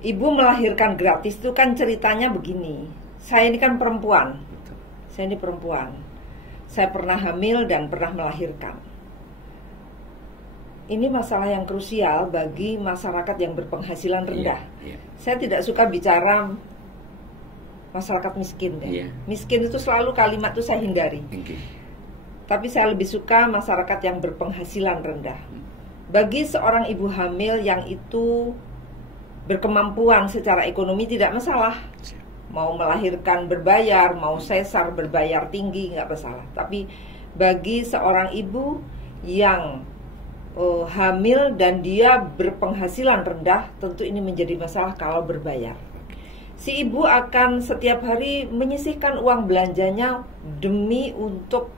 ibu melahirkan gratis itu kan ceritanya begini. Saya ini kan perempuan. Saya ini perempuan. Saya pernah hamil dan pernah melahirkan. Ini masalah yang krusial bagi masyarakat yang berpenghasilan rendah. Saya tidak suka bicara masyarakat miskin deh. Miskin itu selalu kalimat itu saya hindari. Tapi saya lebih suka masyarakat yang berpenghasilan rendah. Bagi seorang ibu hamil yang itu berkemampuan secara ekonomi tidak masalah. Mau melahirkan berbayar, mau sesar berbayar tinggi nggak masalah. Tapi bagi seorang ibu yang hamil dan dia berpenghasilan rendah, tentu ini menjadi masalah kalau berbayar. Si ibu akan setiap hari menyisihkan uang belanjanya demi untuk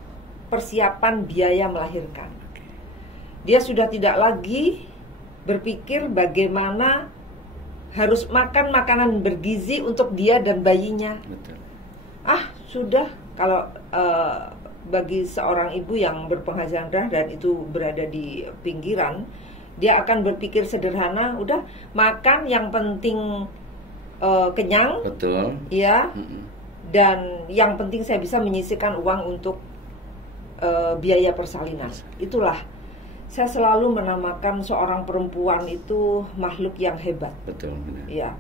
persiapan biaya melahirkan. Dia sudah tidak lagi berpikir bagaimana harus makan makanan bergizi untuk dia dan bayinya. Sudah kalau bagi seorang ibu yang berpenghasilan rendah dan itu berada di pinggiran, dia akan berpikir sederhana, udah makan yang penting kenyang, ya, dan yang penting saya bisa menyisihkan uang untuk biaya persalinan. Itulah saya selalu menamakan seorang perempuan itu makhluk yang hebat. Ya,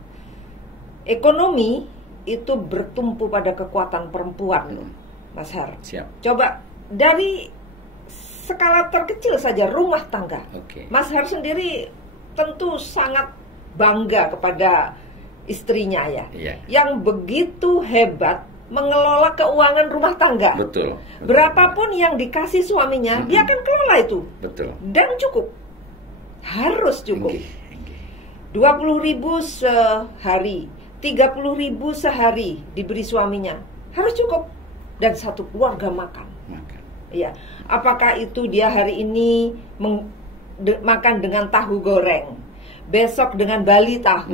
ekonomi itu bertumpu pada kekuatan perempuan, Mas Har. Coba dari skala terkecil saja, rumah tangga. Mas Har sendiri tentu sangat bangga kepada istrinya ya, yang begitu hebat mengelola keuangan rumah tangga. Berapapun yang dikasih suaminya, dia akan kelola itu. Dan cukup. Harus cukup. 20.000 sehari, 30.000 sehari diberi suaminya. Harus cukup. Dan satu keluarga makan. Ya. Apakah itu dia hari ini makan dengan tahu goreng, besok dengan bali tahu,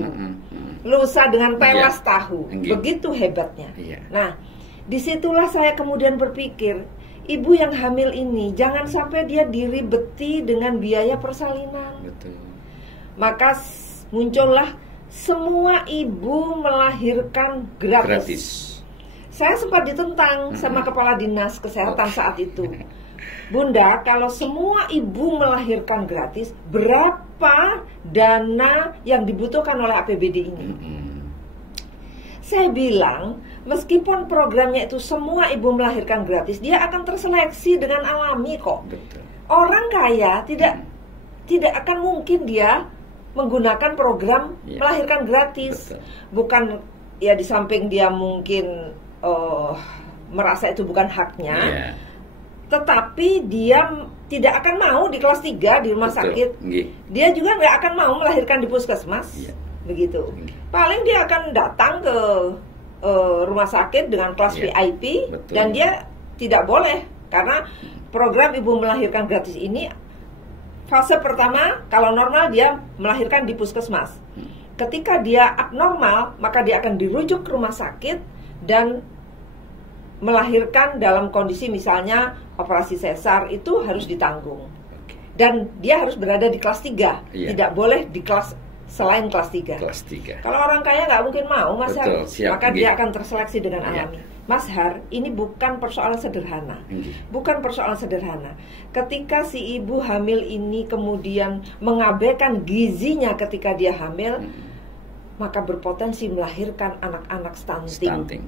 lusa dengan pelas tahu. Begitu hebatnya. Nah, disitulah saya kemudian berpikir, ibu yang hamil ini jangan sampai dia diribeti dengan biaya persalinan. Maka muncullah semua ibu melahirkan gratis. Saya sempat ditentang sama kepala dinas kesehatan saat itu. Bunda, kalau semua ibu melahirkan gratis, berapa dana yang dibutuhkan oleh APBD ini? Saya bilang, meskipun programnya itu semua ibu melahirkan gratis, dia akan terseleksi dengan alami kok. Orang kaya tidak akan mungkin dia menggunakan program melahirkan gratis. Bukan ya, di samping dia mungkin merasa itu bukan haknya, tetapi dia tidak akan mau di kelas 3 di rumah sakit. Dia juga nggak akan mau melahirkan di puskesmas. Begitu. Paling dia akan datang ke rumah sakit dengan kelas VIP. Dan dia tidak boleh, karena program ibu melahirkan gratis ini fase pertama, kalau normal dia melahirkan di puskesmas. Ketika dia abnormal, maka dia akan dirujuk ke rumah sakit dan melahirkan dalam kondisi misalnya operasi sesar, itu harus ditanggung. Dan dia harus berada di kelas 3. Tidak boleh di kelas selain kelas 3. Kalau orang kaya nggak mungkin mau, Mas Har. Maka dia akan terseleksi dengan alami. Mas Har, ini bukan persoalan sederhana. Bukan persoalan sederhana. Ketika si ibu hamil ini kemudian mengabaikan gizinya ketika dia hamil, maka berpotensi melahirkan anak-anak stunting.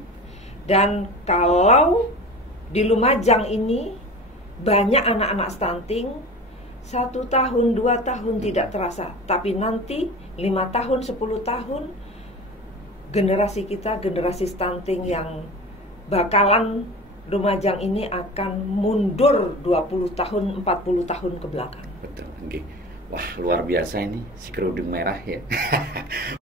Dan kalau di Lumajang ini banyak anak-anak stunting, 1 tahun, 2 tahun tidak terasa, tapi nanti 5 tahun, 10 tahun generasi kita, generasi stunting yang bakalan Lumajang ini akan mundur 20 tahun, 40 tahun ke belakang. Wah, luar biasa ini si kerudung merah ya.